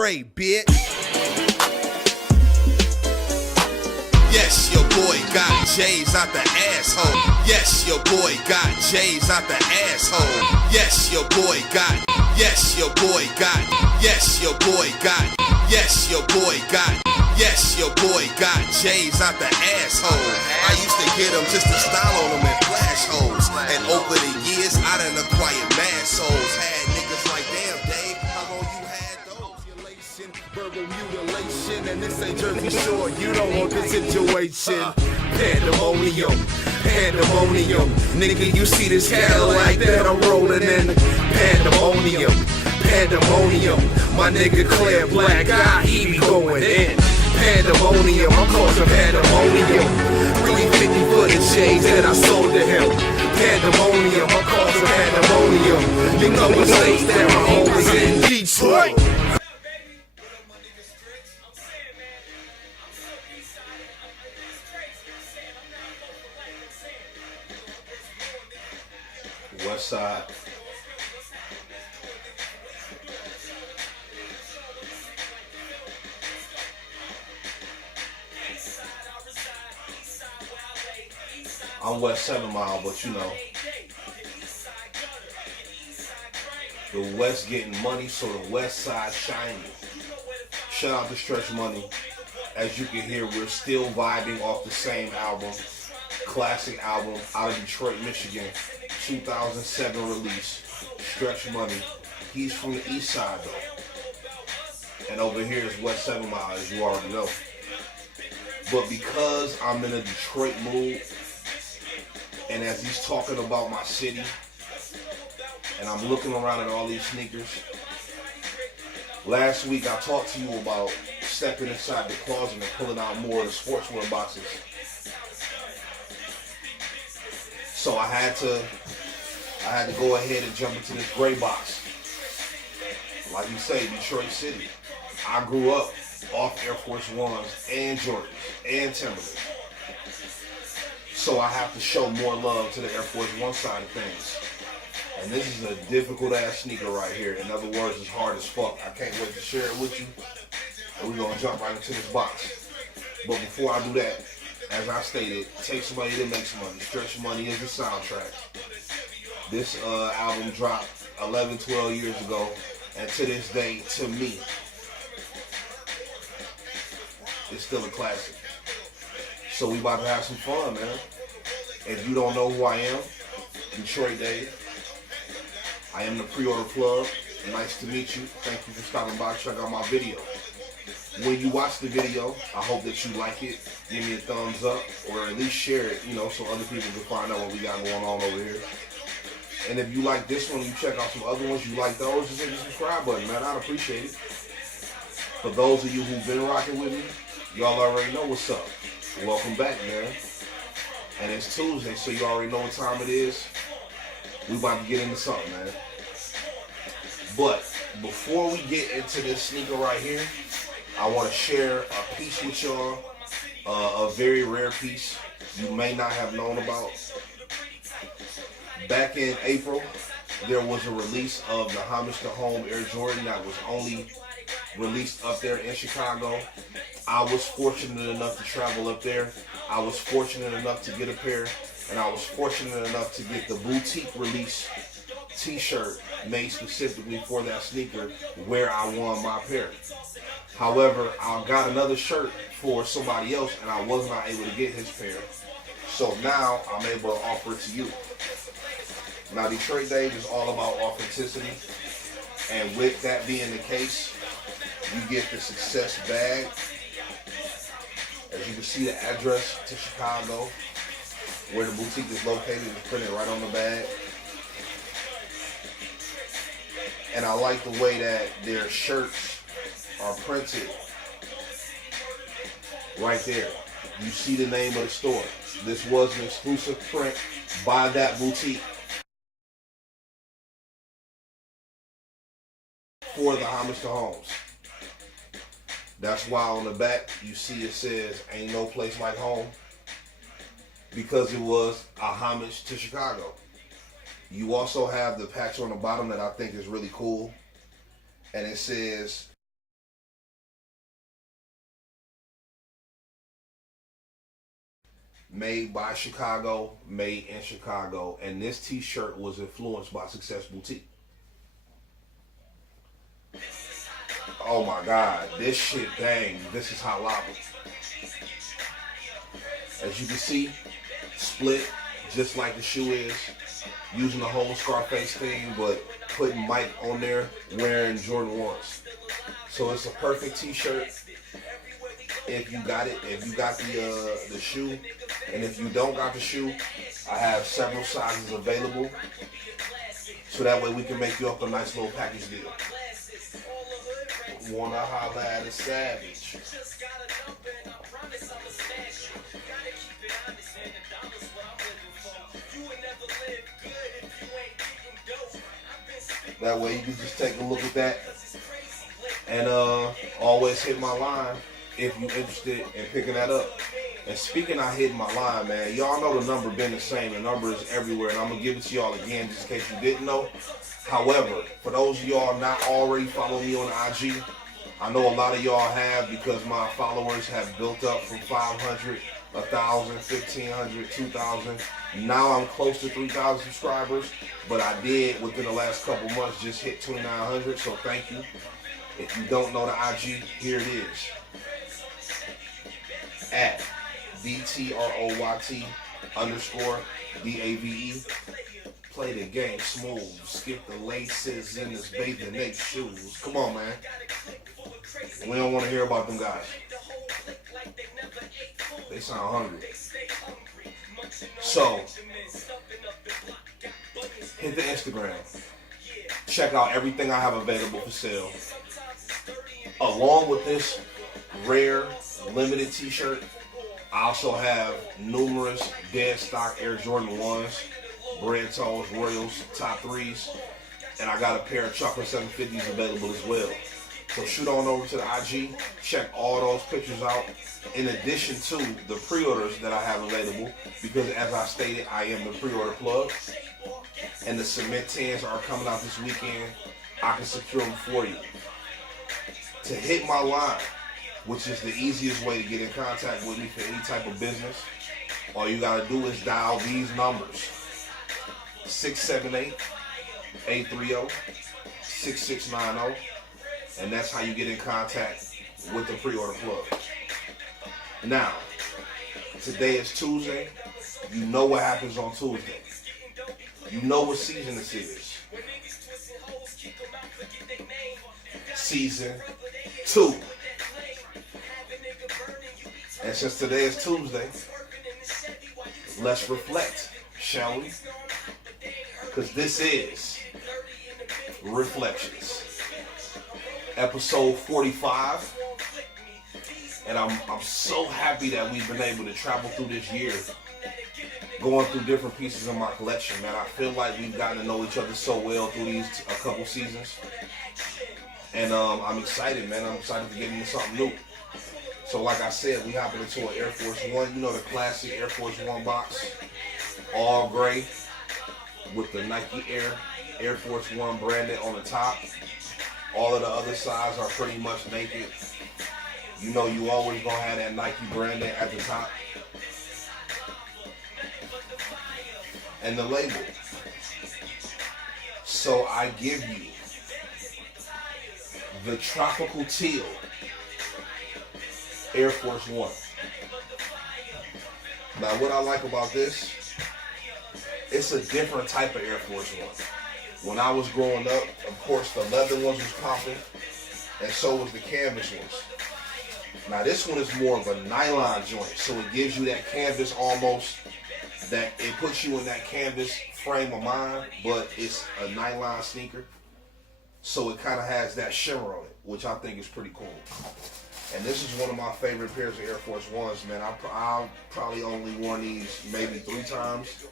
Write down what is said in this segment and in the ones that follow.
Trey, bitch. Yes, your boy got J's out the asshole. Yes, your boy got J's out the asshole. Yes, your boy got. Yes, your boy got. Yes, your boy got. Yes, your boy got. Yes, your boy got J's out the asshole. I used to get them just to style on them in flash holes. And over the years, I done acquired mad souls. Had niggas like, damn, Dave, how long you had those? Verbal mutilation, and this ain't Jersey Shore. You don't want this situation. Pandemonium, pandemonium. Nigga, you see this Cadillac that I'm rolling in? Pandemonium, pandemonium. My nigga Claire Black Eye, he be going in. Pandemonium, I'm causing pandemonium. 350 for the J's that I sold to him. Pandemonium, I'm causing pandemonium. You know what states that my home is in Detroit. West Side. I'm West 7 Mile, but you know, the West getting money, so the West Side shining. Shout out to Stretch Money. As you can hear, we're still vibing off the same album. Classic album out of Detroit, Michigan. 2007 release. Stretch Money. He's from the East Side though. And over here is West 7 Mile, as you already know. But because I'm in a Detroit mood, and as he's talking about my city, and I'm looking around at all these sneakers, last week I talked to you about stepping inside the closet and pulling out more of the sportswear boxes. So I had to go ahead and jump into this gray box. Like you say, Detroit City. I grew up off Air Force Ones and Jordans and Timberlands. So I have to show more love to the Air Force One side of things. And this is a difficult ass sneaker right here. In other words, it's hard as fuck. I can't wait to share it with you. And we're gonna jump right into this box. But before I do that, as I stated, take some money that makes money. Stretch Money is the soundtrack. This album dropped 11, 12 years ago. And to this day, to me, it's still a classic. So we about to have some fun, man. If you don't know who I am, Detroit Dave. I am the pre-order plug. Nice to meet you. Thank you for stopping by. Check out my video. When you watch the video, I hope that you like it. Give me a thumbs up, or at least share it, you know, so other people can find out what we got going on over here. And if you like this one, you check out some other ones, you like those, just hit the subscribe button, man. I'd appreciate it. For those of you who've been rocking with me, y'all already know what's up. Welcome back, man. And it's Tuesday, so you already know what time it is. We about to get into something, man. But before we get into this sneaker right here, I want to share a piece with y'all, a very rare piece you may not have known about. Back in April, there was a release of the Homage to Home Air Jordan that was only released up there in Chicago. I was fortunate enough to travel up there. I was fortunate enough to get a pair, and I was fortunate enough to get the boutique release t-shirt made specifically for that sneaker where I won my pair. However, I got another shirt for somebody else and I was not able to get his pair. So now I'm able to offer it to you. Now Detroit Dave is all about authenticity, and with that being the case, you get the Success bag. As you can see, the address to Chicago, where the boutique is located, is printed right on the bag. And I like the way that their shirts are printed right there. You see the name of the store. This was an exclusive print by that boutique for the Homage to Homes. That's why on the back you see it says "Ain't no place like home," because it was a homage to Chicago. You also have the patch on the bottom that I think is really cool, and it says made by Chicago, made in Chicago, and this t-shirt was influenced by Success Boutique. Oh my God, this shit, dang, this is hot lava. As you can see, split just like the shoe is, using the whole Scarface thing, but putting Mike on there wearing Jordan 1s. So it's a perfect t-shirt if you got it, if you got the shoe, and if you don't got the shoe, I have several sizes available, so that way we can make you up a nice little package deal. Wanna holla at a savage. That way you can just take a look at that and always hit my line if you're interested in picking that up. And speaking of hitting my line, man, y'all know the number been the same. The number is everywhere, and I'm going to give it to y'all again just in case you didn't know. However, for those of y'all not already following me on IG, I know a lot of y'all have, because my followers have built up from 500, 1,000, 1,500, 2,000. Now I'm close to 3,000 subscribers, but I did within the last couple months just hit 2,900, so thank you. If you don't know the IG, here it is. At DTROYT_DAVE. Play the game smooth. Skip the laces in this bathing ape shoes. Come on, man. We don't want to hear about them guys. They sound hungry. So, hit the Instagram. Check out everything I have available for sale. Along with this rare limited t-shirt, I also have numerous dead stock Air Jordan 1s, Bread Toes, Royals, Top 3s, and I got a pair of Chocolate 750s available as well. So shoot on over to the IG, check all those pictures out, in addition to the pre-orders that I have available, because as I stated, I am the pre-order plug, and the Cement 10s are coming out this weekend. I can secure them for you. To hit my line, which is the easiest way to get in contact with me for any type of business, all you gotta do is dial these numbers: 678-830-6690, and that's how you get in contact with the pre-order plug. Now, today is Tuesday. You know what happens on Tuesday. You know what season this is. Season 2. And since today is Tuesday, let's reflect, shall we? Because this is Reflections, episode 45. And I'm so happy that we've been able to travel through this year, going through different pieces of my collection, man. I feel like we've gotten to know each other so well through these a couple seasons. And I'm excited, man. I'm excited to get into something new. So like I said, we hopping into an Air Force One. You know, the classic Air Force One box. All gray with the Nike Air Force One branded on the top. All of the other sides are pretty much naked. You know you always gonna have that Nike branding at the top. And the label. So I give you the Tropical Teal Air Force One. Now what I like about this, it's a different type of Air Force One. When I was growing up, of course the leather ones was popping, and so was the canvas ones. Now this one is more of a nylon joint, so it gives you that canvas almost, that it puts you in that canvas frame of mind, but it's a nylon sneaker. So it kind of has that shimmer on it, which I think is pretty cool. And this is one of my favorite pairs of Air Force Ones, man. I've probably only worn these maybe 3 times,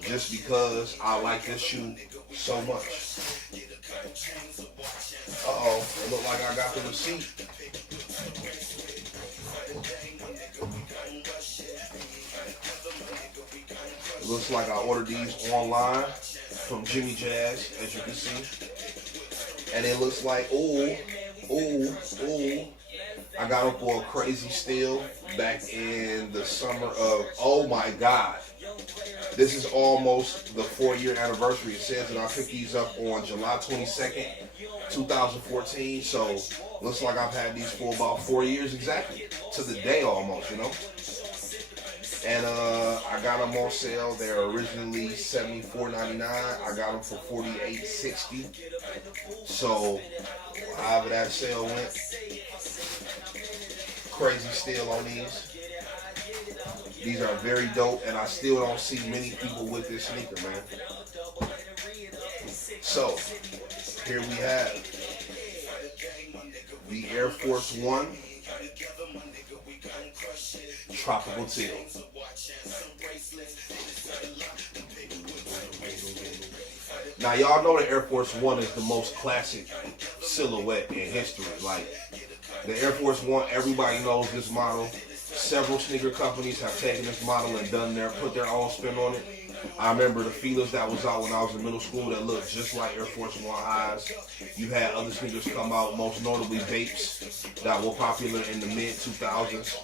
just because I like this shoe so much. Uh-oh, it looked like I got the receipt. It looks like I ordered these online from Jimmy Jazz, as you can see. And it looks like, ooh, I got them for a crazy steal back in the summer of, oh my God. This is almost the 4-year anniversary. It says that I picked these up on July 22nd, 2014. So looks like I've had these for about 4 years exactly, to the day almost, you know. And I got them on sale. They're originally $74.99. I got them for $48.60. So however that sale went, crazy steal on these. These are very dope, and I still don't see many people with this sneaker, man. So here we have the Air Force One Tropical Teal. Now y'all know the Air Force One is the most classic silhouette in history. Like the Air Force One, everybody knows this model. Several sneaker companies have taken this model and put their own spin on it. I remember the feelers that was out when I was in middle school that looked just like Air Force One highs. You had other sneakers come out, most notably Vapes, that were popular in the mid-2000s,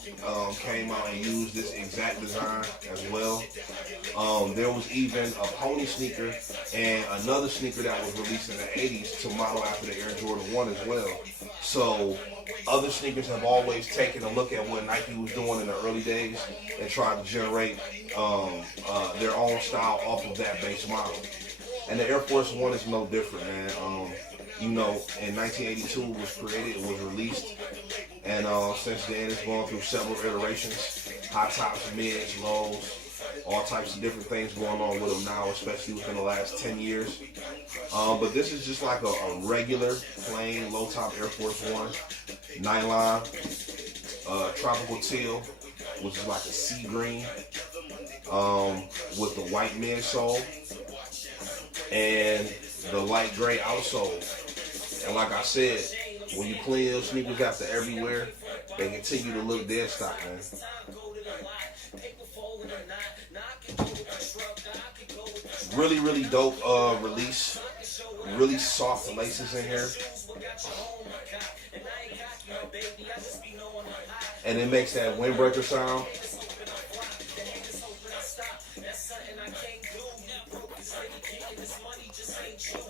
came out and used this exact design as well. There was even a pony sneaker and another sneaker that was released in the 80s to model after the Air Jordan 1 as well. So other sneakers have always taken a look at what Nike was doing in the early days and tried to generate their own style off of that base model. And the Air Force One is no different, man. You know, in 1982 it was created, it was released, and since then it's gone through several iterations, high tops, mids, lows, all types of different things going on with them now, especially within the last 10 years. But this is just like a regular, plain, low-top Air Force One, nylon, tropical teal, which is like a sea green, with the white midsole and the light gray outsole. And like I said, when you clean those sneakers after every wear, they continue to look dead stock, man. Really, really dope release. Really soft laces in here. And it makes that windbreaker sound.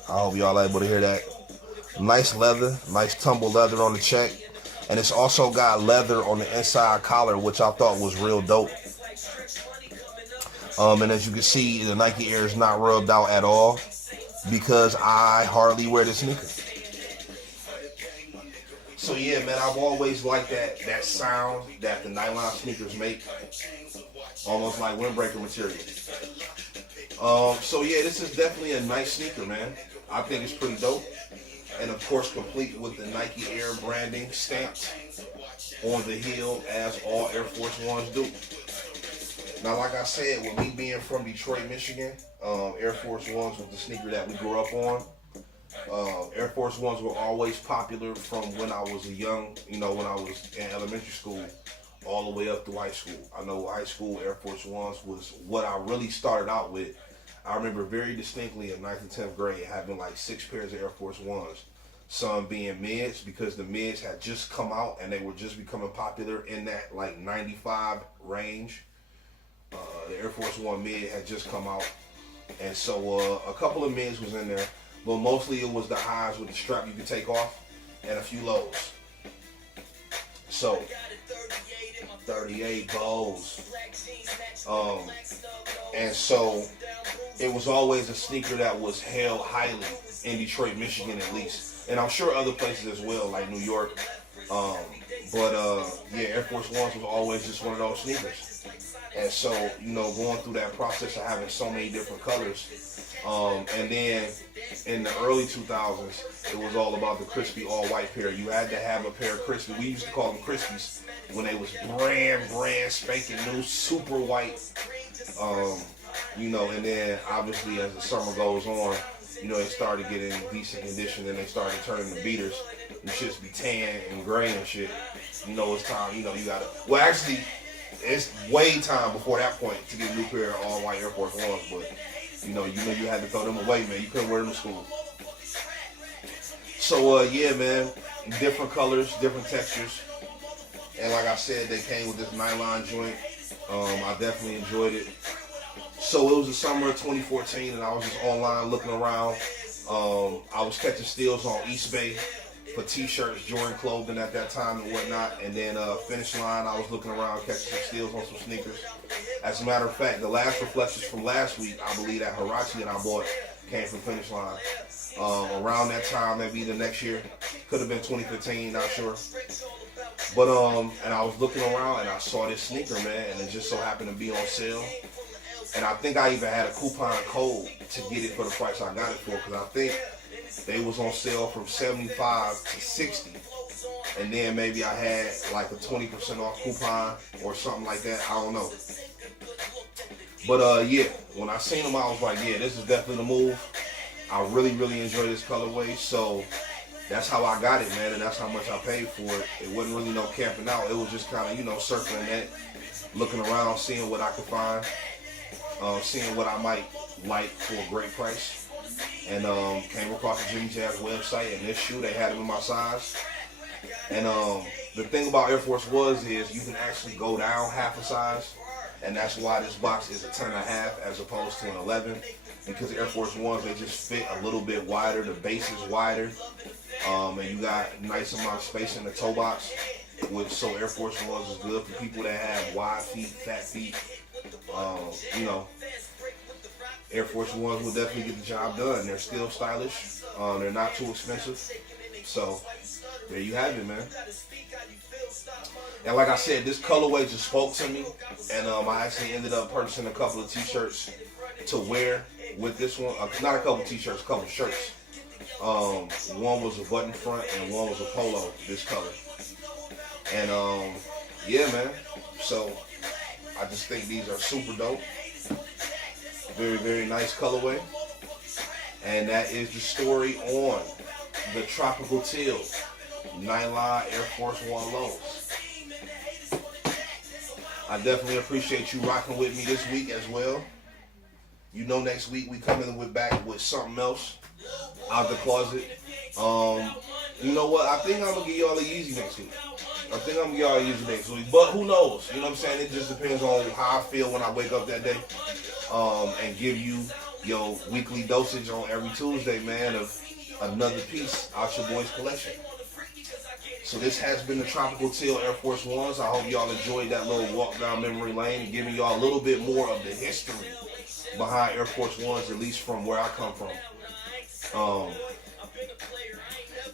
I hope y'all able to hear that. Nice leather, nice tumble leather on the check. And it's also got leather on the inside collar, which I thought was real dope. And as you can see, the Nike Air is not rubbed out at all because I hardly wear this sneaker. So yeah, man, I've always liked that sound that the nylon sneakers make, almost like windbreaker material. So yeah, this is definitely a nice sneaker, man. I think it's pretty dope. And of course, complete with the Nike Air branding stamped on the heel, as all Air Force Ones do. Now, like I said, with me being from Detroit, Michigan, Air Force Ones was the sneaker that we grew up on. Air Force Ones were always popular from when I was when I was in elementary school, all the way up to high school. I know high school Air Force Ones was what I really started out with. I remember very distinctly in 9th and 10th grade having like 6 pairs of Air Force Ones. Some being mids because the mids had just come out and they were just becoming popular in that like 95 range. The Air Force One mid had just come out, and so a couple of mids was in there, but mostly it was the highs with the strap you could take off and a few lows. So 38 bows, and so it was always a sneaker that was held highly in Detroit, Michigan, at least, and I'm sure other places as well, like New York. Yeah, Air Force Ones was always just one of those sneakers. And so, going through that process of having so many different colors. And then in the early 2000s, it was all about the crispy all-white pair. You had to have a pair of crispy. We used to call them crispies when they was brand spanking new, super white. And then obviously as the summer goes on, they started getting decent condition and they started turning the beaters. You should be tan and gray and shit. It's time, you gotta, well actually, it's way time before that point to get a new pair of all white Air Force Ones, but you had to throw them away, man. You couldn't wear them to school. So yeah, man, different colors, different textures, And like I said, they came with this nylon joint. I definitely enjoyed it. So it was the summer of 2014, and I was just online looking around. I was catching steals on East Bay for t-shirts, Jordan clothing at that time and whatnot. And then Finish Line, I was looking around catching some steals on some sneakers. As a matter of fact, the last reflections from last week, I believe that Hirachi that I bought came from Finish Line. Around that time, maybe the next year, could have been 2015, not sure. But and I was looking around and I saw this sneaker, man, and it just so happened to be on sale. And I think I even had a coupon code to get it for the price I got it for, because I think they was on sale from 75 to 60. And then maybe I had like a 20% off coupon or something like that. I don't know. But yeah, when I seen them, I was like, yeah, this is definitely the move. I really, really enjoy this colorway. So that's how I got it, man, and that's how much I paid for it. It wasn't really no camping out. It was just kind of, you know, circling that, looking around, seeing what I could find, seeing what I might like for a great price. And came across the Jimmy Jazz website, and this shoe, they had them in my size. And the thing about Air Force Ones is you can actually go down half a size, and that's why this box is a 10.5 as opposed to an 11. Because the Air Force Ones, they just fit a little bit wider. The base is wider, and you got a nice amount of space in the toe box. So Air Force Ones is good for people that have wide feet, fat feet. You know, Air Force Ones will definitely get the job done. They're still stylish. They're not too expensive. So there you have it, man. And like I said, this colorway just spoke to me, and I actually ended up purchasing a couple of t-shirts to wear with this one. Not a couple t-shirts, a couple shirts. One was a button front and one was a polo, this color. And yeah, man. So I just think these are super dope. Very, very nice colorway. And that is the story on the Tropical Teal Nylon Air Force One lows. I definitely appreciate you rocking with me this week as well. You know, next week we coming with back with something else out the closet. You know what? I think I'm gonna give y'all a Yeezy next week. But who knows? You know what I'm saying? It just depends on how I feel when I wake up that day. And give you your weekly dosage on every Tuesday, man, of another piece out your boys' collection. So this has been the Tropical Teal Air Force Ones. I hope y'all enjoyed that little walk down memory lane and giving y'all a little bit more of the history behind Air Force Ones, at least from where I come from.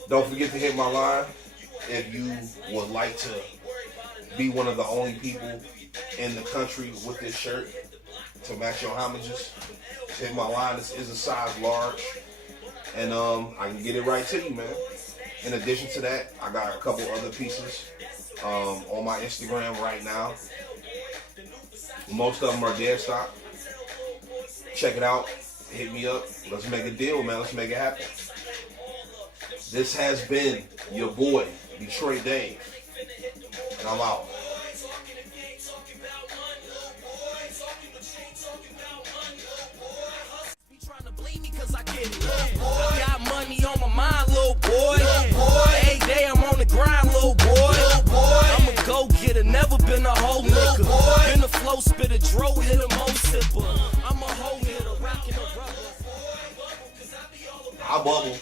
Don't forget to hit my line if you would like to be one of the only people in the country with this shirt to match your homages. Hit my line. This is a size large, and I can get it right to you, man. In addition to that, I got a couple other pieces on my Instagram right now. Most of them are dead stock. Check it out. Hit me up. Let's make a deal, man. Let's make it happen. This has been your boy, Detroit Dave, and I'm out. I got money on my mind, little boy. Every day I'm on the grind, little boy. I'm a go-getter, never been a hoe nigga. Been a flow spitter, dro hit a mo sipper. I'm a hoe hitter, rockin' a rubber. I bubble.